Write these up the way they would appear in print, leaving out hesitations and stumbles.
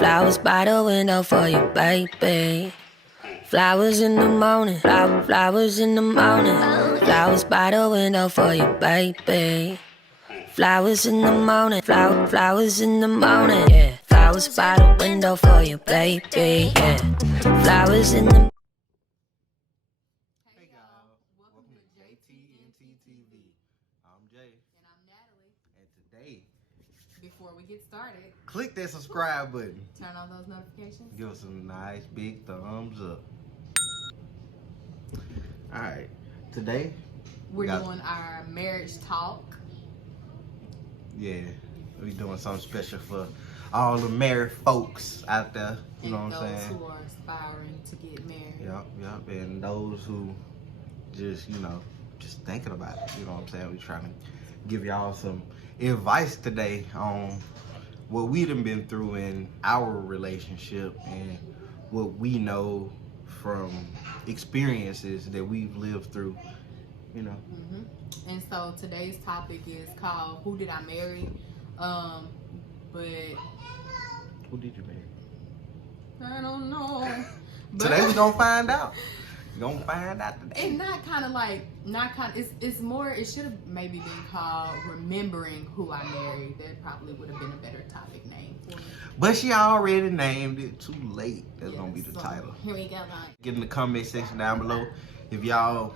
Flowers by the window for you, baby. Flowers in the morning, flowers in the morning. Flowers by the window for you, baby. Flowers in the morning, flowers in the morning, yeah. Flowers by the window for you, baby, yeah. Flowers in the. Hey y'all, welcome to JTNT TV. I'm Jay. And I'm Natalie. And today, Before we get started, click that subscribe button. turn on those notifications. Give us a nice big thumbs up. Alright, today We're doing our marriage talk. Yeah, we doing something special for all the married folks out there. You know what I'm saying? Those who are aspiring to get married. Yep. And those who just thinking about it. You know what I'm saying? We're trying to give y'all some advice today on what we done been through in our relationship and what we know from experiences that we've lived through, you know. And so today's topic is called "Who Did I Marry?" But Who did you marry? I don't know. Today we gonna find out. We gonna find out today. It's more. It should have maybe been called "Remembering Who I Married." That probably would have been a better topic name for it. But she already named it. Too late. That's gonna be the title. Here we go. Get in the comment section down below if y'all,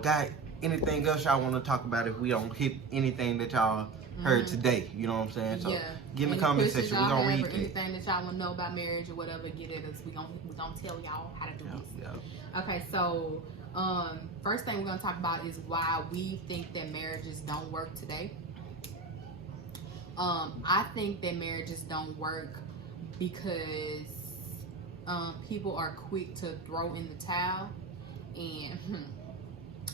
got anything else y'all want to talk about. If we don't hit anything that y'all heard today, you know what I'm saying? So get in the comment section. We're gonna read it. Anything that y'all want to know about marriage or whatever, get at us. We gonna tell y'all how to do this. Okay, so first thing we're gonna talk about is why we think that marriages don't work today. I think that marriages don't work because people are quick to throw in the towel, and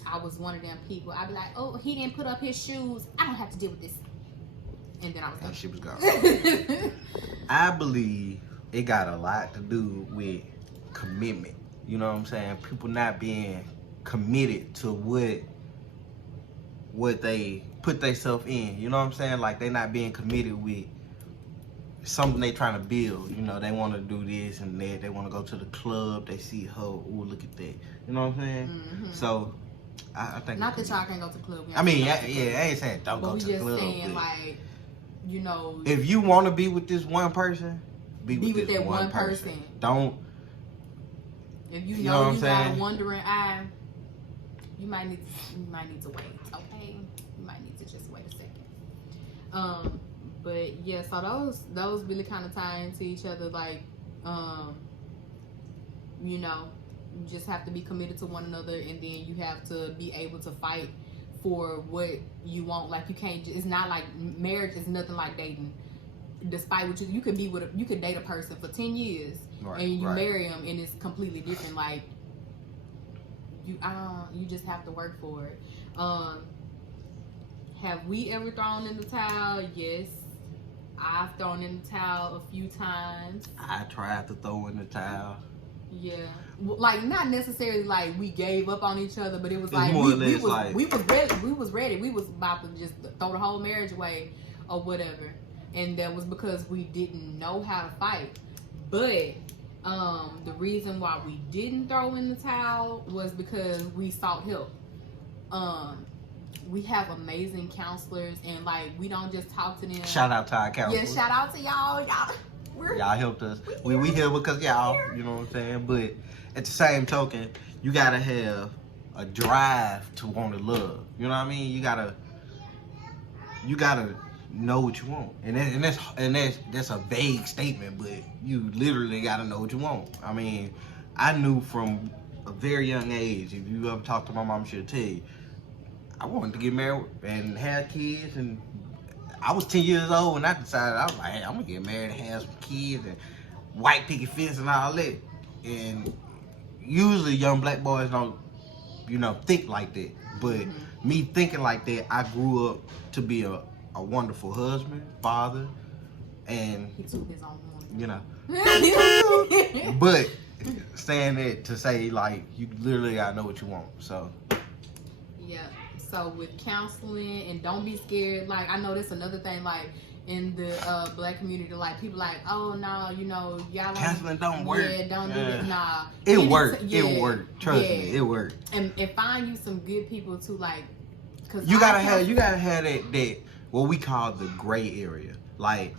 I was one of them people. I'd be like, "Oh, he didn't put up his shoes. I don't have to deal with this." And then I was and she was gone. I believe it got a lot to do with commitment. You know what I'm saying? People not being committed to what they put themselves in. You know what I'm saying? Like they not being committed with something they trying to build. You know, they want to do this and that. They want to go to the club. They see her. Ooh, look at that. You know what I'm saying? So I think not that y'all can't go to the club. I mean, I ain't saying don't go to the club. But we just saying like, if you want to be with this one person, be with that one person. Don't. If you know you got a wandering eye, you might need to wait. Okay, you might need to just wait a second. But yeah, so those really kind of tie into each other. Like, you just have to be committed to one another, and then you have to be able to fight for what you want. Like you can't. It's not like marriage is nothing like dating. Despite what you could date a person for 10 years and you marry them and it's completely different. Like you just have to work for it. Have we ever thrown in the towel? Yes, I've thrown in the towel a few times. I tried to throw in the towel. Yeah, like not necessarily like we gave up on each other, but it was like we was ready. We was about to just throw the whole marriage away or whatever. And that was because we didn't know how to fight. But the reason why we didn't throw in the towel was because we sought help. We have amazing counselors, and like we don't just talk to them. Shout out to our counselors. Yeah, shout out to y'all. Y'all helped us. We here because y'all, you know what I'm saying? But at the same token, you gotta have a drive to want to love. You know what I mean? You gotta know what you want, and that's a vague statement, but you literally gotta know what you want. I mean, I knew from a very young age. If you ever talk to my mom, she'll tell you I wanted to get married and have kids, and I was 10 years old when I decided I was like, hey, I'm gonna get married and have some kids and white picket fence and all that. And usually young black boys don't, think like that. But me thinking like that, I grew up to be a wonderful husband, father, and he took his own one. But saying that to say like you literally gotta know what you want. So so with counseling, and don't be scared. Like, I know that's another thing, like, in the black community, like, people like, oh, no, you know, y'all counseling don't work. Yeah, don't do that. Nah. It worked. It worked. Trust me, it worked. And find you some good people to, like, cause you gotta have that what we call the gray area. Like,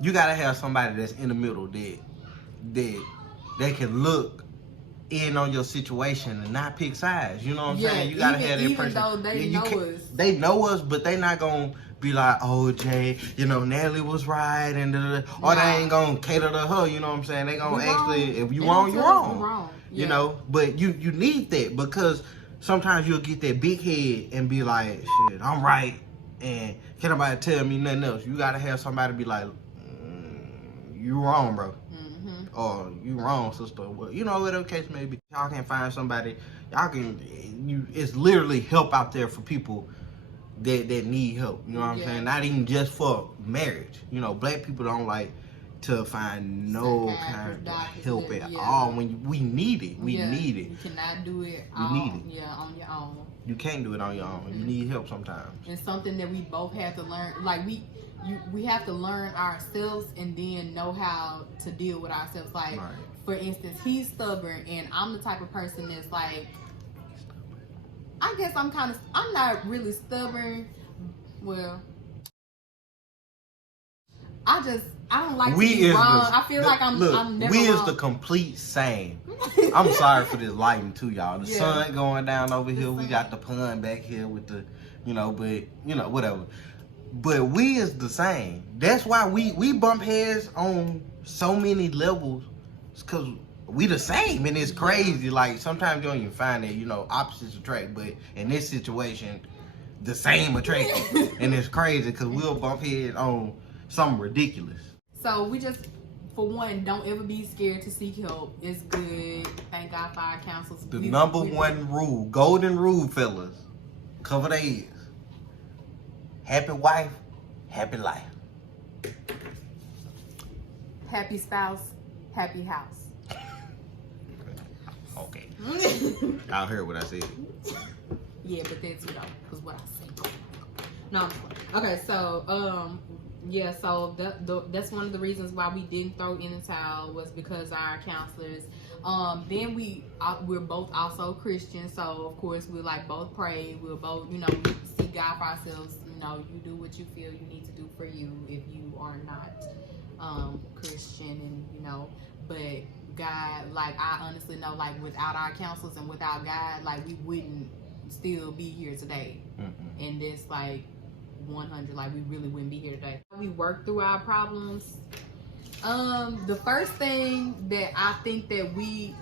you gotta have somebody that's in the middle that can look in on your situation and not pick sides. You know what I'm saying? You gotta have that person. Even though they know us. They know us, but they not gonna be like, oh, Jay, you know, Natalie was right, and or they ain't gonna cater to her. You know what I'm saying? They gonna actually, if you wrong, you wrong. Yeah. You know, but you need that, because sometimes you'll get that big head and be like, shit, I'm right, and can't nobody tell me nothing else. You gotta have somebody be like, you wrong, bro. Or you wrong, sister. Well, you know, whatever case may be. Y'all can find somebody. It's literally help out there for people that need help. You know what I'm saying? Not even just for marriage. You know, black people don't like to find no kind of help at all when we need it. We need it. You cannot do it. On your own. You can't do it on your own. You need help sometimes. It's something that we both have to learn. Like, we have to learn ourselves and then know how to deal with ourselves. Like, for instance, he's stubborn, and I'm the type of person that's like, I guess I'm not really stubborn. Well, I don't like to be wrong. I feel like I'm never we wrong. Is the complete same. I'm sorry for this lighting too, y'all. The sun going down over here. We got the pond back here with the, but whatever. But we is the same. That's why we bump heads on so many levels. It's because we the same, and it's crazy. Like, sometimes you don't even find that, opposites attract. But in this situation, the same attraction. And it's crazy because we'll bump heads on something ridiculous. So we just, for one, don't ever be scared to seek help. It's good. Thank God for our counsels. The number one rule, golden rule, fellas, cover their ears. Happy wife, happy life. Happy spouse, happy house. Okay. Y'all heard what I said. Yeah, but that's, because what I said. No, okay, so, so that's one of the reasons why we didn't throw in the towel, was because our counselors. Then we're both also Christians, so of course we both pray. We'll both, seek God for ourselves. You do what you feel you need to do for you if you are not Christian, and but God, I honestly know, without our counselors and without God, we wouldn't still be here today. And this 100, we really wouldn't be here today. We work through our problems. The first thing that I think that we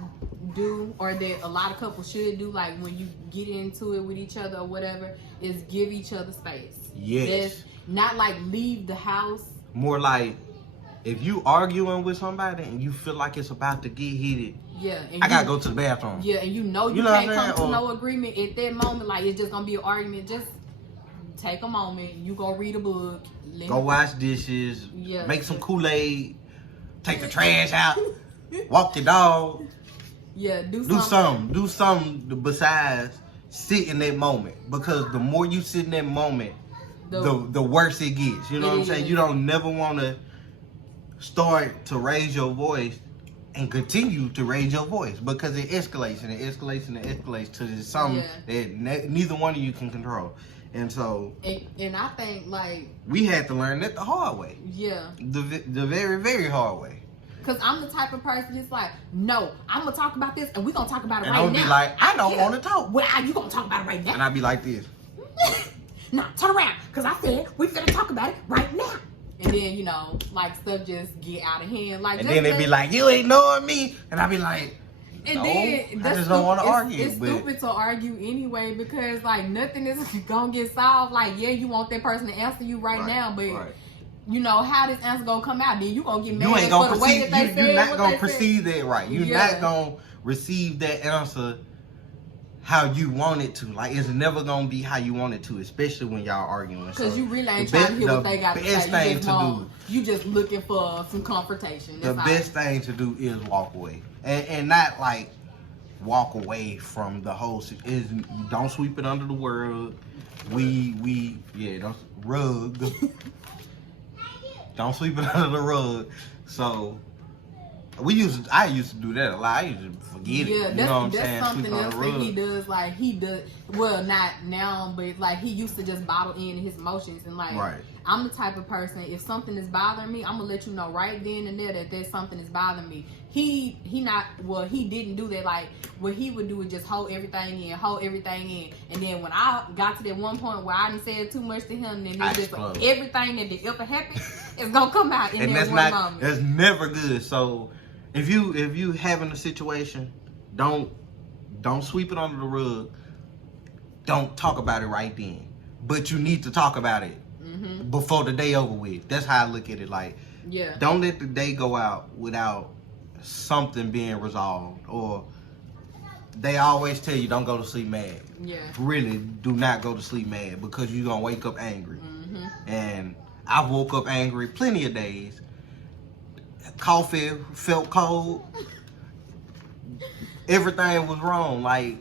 do, or that a lot of couples should do, when you get into it with each other or whatever, is give each other space. Yes. That's not leave the house. More if you arguing with somebody and you feel like it's about to get heated, and I gotta go to the bathroom. Yeah, and you can't come to no agreement at that moment. It's just gonna be an argument. Just take a moment. You go read a book. Go wash dishes. Make some Kool-Aid. Take the trash out. Walk your dog. Yeah, do something. Do something besides sit in that moment. Because the more you sit in that moment, the worse it gets. You know what I'm saying? You don't never want to start to raise your voice and continue to raise your voice, because it escalates and it escalates and it escalates to something that neither one of you can control. And so, and I think we had to learn that the hard way. Yeah. The very, very hard way. Cause I'm the type of person that's no, I'm gonna talk about this, and we're gonna talk about it right now. And I'll be I don't want to talk. Well, you gonna talk about it right now? And I'll be like this. Nah, turn around, cause I said we're gonna talk about it right now. And then stuff just get out of hand. And then they be like, "You ignoring me," and I be like, and no, then I just don't want to argue. It's stupid to argue anyway, because nothing is gonna get solved. You want that person to answer you right now, but how this answer gonna come out? Then you gonna get mad you ain't gonna for the way that they said. You're not gonna perceive that right. You're not gonna receive that answer how you want it to. It's never gonna be how you want it to, especially when y'all arguing. Because you really ain't trying to hear what they got to say. You just looking for some confrontation. The best thing to do is walk away, and not walk away from the whole is don't sweep it under the rug. Don't rug. Don't sweep it under the rug. So I used to do that a lot. I used to forget it. You know what I'm saying? That's something else that he does. Like he does, well, not now, but like he used to just bottle in his emotions and like. Right. I'm the type of person, if something is bothering me, I'm gonna let you know right then and there that there's something is bothering me. He didn't do that. Like what he would do is just hold everything in, and then when I got to that one point where I didn't say it too much to him, then it's just like everything that ever happened is gonna come out in that one moment. That's never good. So if you having a situation, don't sweep it under the rug. Don't talk about it right then, but you need to talk about it. Before the day over with. That's how I look at it. Like, don't let the day go out without something being resolved. Or they always tell you don't go to sleep mad. Yeah. Really, do not go to sleep mad because you're gonna wake up angry. And I woke up angry plenty of days. Coffee felt cold. Everything was wrong. Like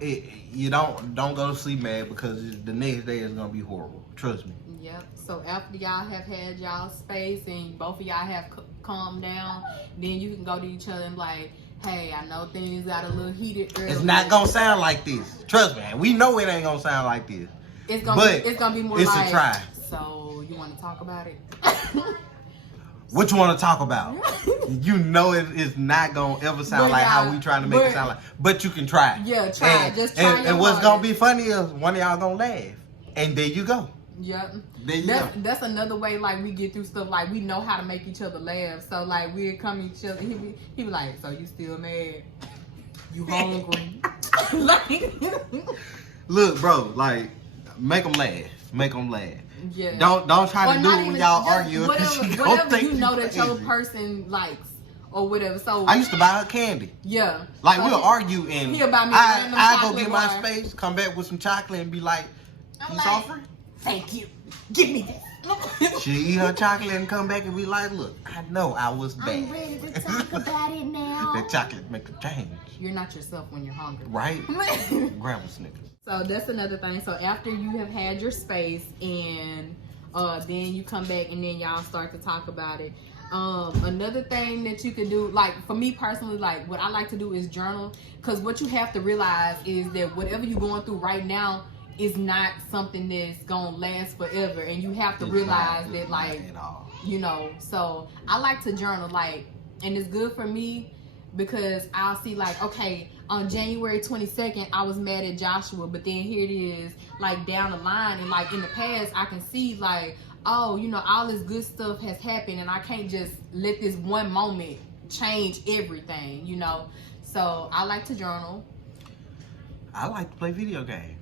you don't go to sleep mad because the next day is gonna be horrible. Trust me. Yep. So after y'all have had y'all space and both of y'all have calmed down, then you can go to each other and be like, hey, I know things got a little heated earlier. It's not gonna sound like this. Trust me, we know it ain't gonna sound like this. It's gonna be more like, it's a try. So you want to talk about it? What you want to talk about? You know it's not gonna ever sound like how we trying to make it sound like. But you can try. Yeah, try. Just try. And what's gonna be funny is one of y'all gonna laugh, and there you go. Yep. That's another way like we get through stuff. Like we know how to make each other laugh. So like we'd come each other. He be like, so you still mad? You hungry? Look, bro. Like make them laugh. Make them laugh. Yeah. Don't try to do it when y'all argue. Whatever you know that your person likes or whatever. So I used to buy her candy. Yeah. Like we'll argue and he'll buy me I go get my space, come back with some chocolate and be like, peace offering. Thank you. Give me this. She eat her chocolate and come back and be like, look, I know I was bad. I'm ready to talk about it now. That chocolate make a change. You're not yourself when you're hungry. Right? Grab a Snickers. So that's another thing. So after you have had your space and then you come back and then y'all start to talk about it. Another thing that you could do, like for me personally, like what I like to do is journal. Because what you have to realize is that whatever you're going through right now is not something that's gonna last forever, and you have to realize that, like, you know. So I like to journal, like, and it's good for me because I'll see, like, okay, on January 22nd I was mad at Joshua, but then here it is, like, down the line, and like in the past I can see, like, oh, you know, all this good stuff has happened, and I can't just let this one moment change everything, you know. So I like to journal. I like to play video games.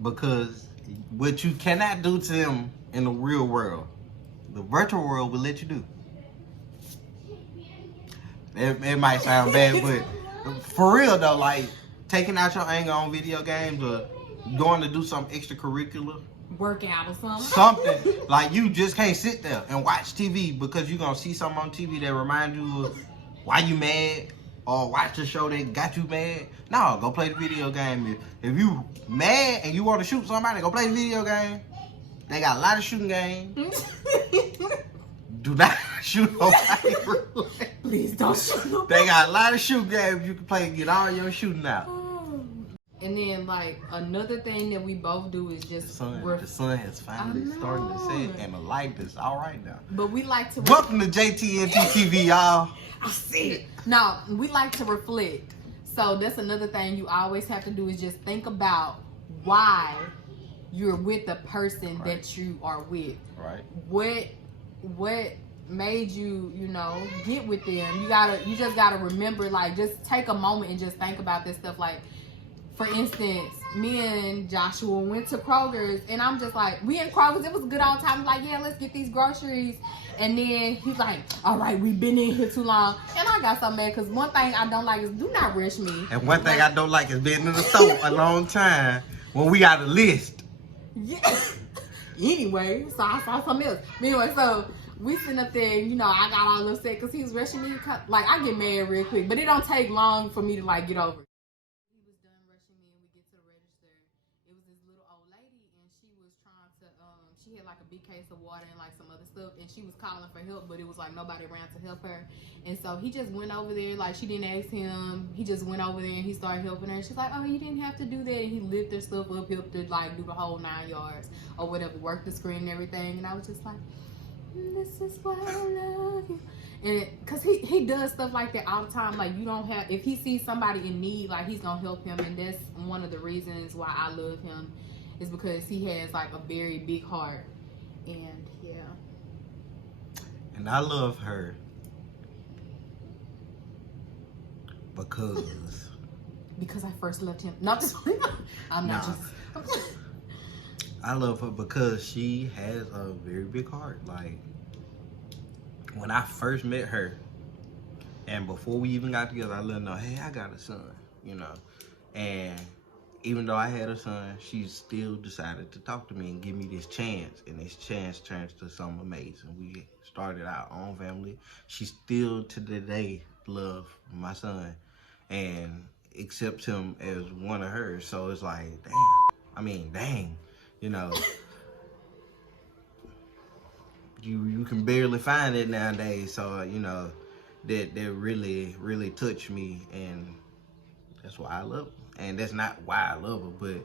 Because what you cannot do to them in the real world, the virtual world will let you do. It might sound bad, but for real though, like taking out your anger on video games or going to do something extracurricular, workout or something. Something like you just can't sit there and watch TV because you're gonna see something on TV that reminds you of why you mad. Or watch a show that got you mad. No, go play the video game. If you mad and you want to shoot somebody, go play the video game. They got a lot of shooting games. Do not shoot nobody. Please don't shoot nobody. They got a lot of shooting games you can play and get all your shooting out. And then, like, another thing that we both do is just... The sun has finally started to set and the light is all right now. But we like to... Welcome to JTNT TV, y'all. I see it. No, we like to reflect. So that's another thing you always have to do is just think about why you're with the person that you are with. Right. What made you, you know, get with them? You just gotta remember, like, just take a moment and just think about this stuff. Like, for instance, me and Joshua went to Kroger's, and I'm just like, we in Kroger's, it was a good old time. Like, yeah, let's get these groceries. And then he's like, all right, we've been in here too long. And I got so mad because one thing I don't like is do not rush me. And one thing I don't like is being in the store a long time when we got a list. Yeah. Anyway, so I saw something else. Anyway, so we sitting up there, and, you know, I got all upset because he was rushing me. Like, I get mad real quick, but it don't take long for me to, like, get over it. He was done rushing me, and we get to the register. It was this little old lady, and she was trying to, she had, like, a big case of water and, like, some other stuff, and she was calling for help, but it was, like, nobody around to help her. And so he just went over there, like, she didn't ask him. He just went over there, and he started helping her. She's like, oh, you didn't have to do that. And he lifted her stuff up, helped her, like, do the whole 9 yards or whatever, work the screen and everything. And I was just like, this is why I love you. And because he does stuff like that all the time. Like, you don't have, if he sees somebody in need, like, he's gonna help him. And that's one of the reasons why I love him, is because he has, like, a very big heart. And yeah. And I love her because I first loved him. Not just I'm not just I love her because she has a very big heart. Like, when I first met her, and before we even got together, I let her know, hey, I got a son, you know. And even though I had a son, she still decided to talk to me and give me this chance. And this chance turns to something amazing. We started our own family. She still, to the day, loves my son and accepts him as one of hers. So it's like, dang, you know. You can barely find it nowadays. So, you know, that really touched me, and that's why I love her. And that's not why I love her, but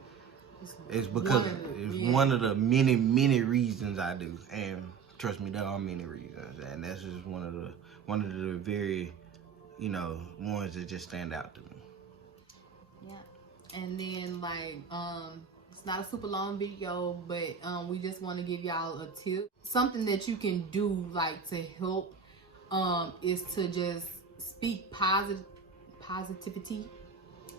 it's because it's one of the many reasons I do. And trust me, there are many reasons, and that's just one of the very, you know, ones that just stand out to me. Yeah. And then, like, it's not a super long video, but we just want to give y'all a tip. Something that you can do, like, to help is to just speak positivity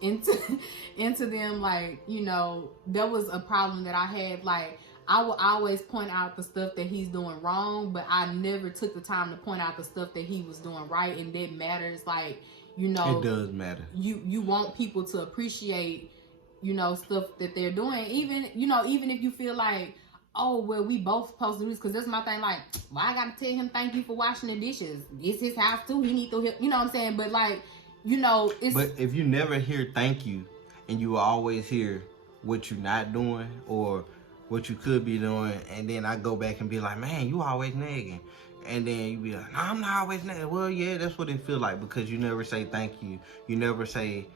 into them. Like, you know, there was a problem that I had. Like, I will always point out the stuff that he's doing wrong, but I never took the time to point out the stuff that he was doing right, and that matters. Like, you know, it does matter. You want people to appreciate, you know, stuff that they're doing, even, you know, even if you feel like, oh, well, we both supposed to do this, because that's my thing. Like, well, I gotta tell him thank you for washing the dishes. It's his house too. He need to help. You know what I'm saying? But, like, you know, it's... But if you never hear thank you, and you always hear what you're not doing or what you could be doing, and then I go back and be like, man, you always nagging. And then you be like, no, I'm not always nagging. Well, yeah, that's what it feel like, because you never say thank you. You never say,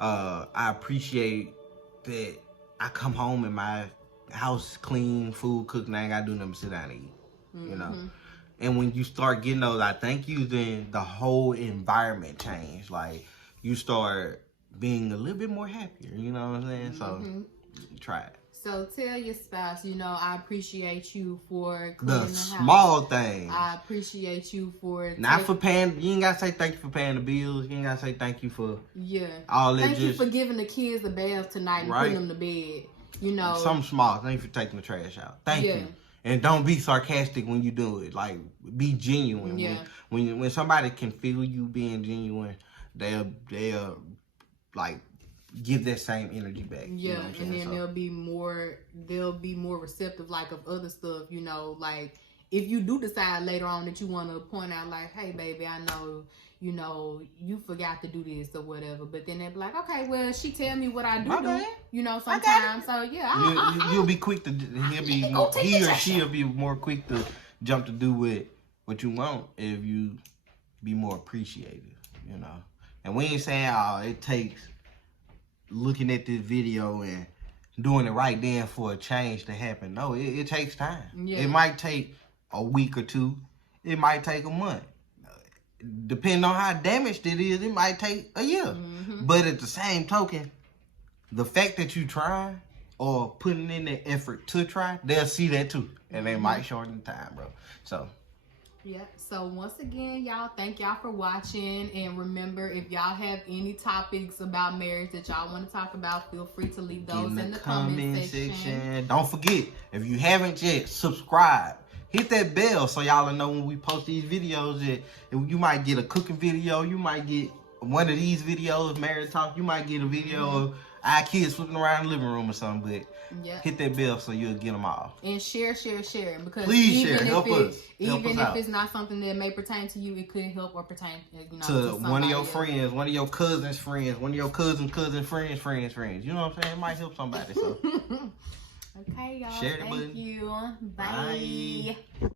I appreciate that I come home and my house clean, food cooked, and I ain't gotta do nothing but sit down and eat. You know? And when you start getting those I thank yous, then the whole environment change. Like, you start being a little bit more happier, you know what I'm saying? So, try it. So tell your spouse, you know, I appreciate you for cleaning the house. Small things. I appreciate you for... Not for paying... You ain't got to say thank you for paying the bills. You ain't got to say thank you for... Yeah. All that. Thank you for giving the kids a bath tonight and putting them to bed. You know. Something small. Thank you for taking the trash out. Thank you. And don't be sarcastic when you do it. Like, be genuine. Yeah. When somebody can feel you being genuine, they'll like give that same energy back. Yeah, you know, and then they'll be more receptive, like, of other stuff, you know. Like, if you do decide later on that you want to point out, like, hey, baby, I know, you know, you forgot to do this or whatever, but then they'll be like, okay, well, she tell me what I do, you know, sometimes. So yeah, you'll be quick to he or she'll be more quick to jump to do what you want if you be more appreciative, you know. And we ain't saying it takes looking at this video and doing it right then for a change to happen. No, it takes time. Yeah. It might take a week or two. It might take a month. Depending on how damaged it is, it might take a year. But at the same token, the fact that you try or putting in the effort to try, they'll see that too. And they might shorten the time, bro. So... yeah, so once again, y'all, thank y'all for watching. And remember, if y'all have any topics about marriage that y'all want to talk about, feel free to leave those in the comment section. Don't forget, if you haven't yet, subscribe. Hit that bell so y'all will know when we post these videos. That you might get a cooking video. You might get one of these videos, marriage talk. You might get a video of Our kids flipping around the living room or something, but Yeah. hit that bell so you'll get them all. And share. Because Please even share. if Help us. Even if out. it's not something that may pertain to you, it could help or pertain, To one of your else. friends, one of your cousins' friends, one of your cousin friends. You know what I'm saying? It might help somebody. So Okay, y'all. share the Thank button. you. Bye. Bye.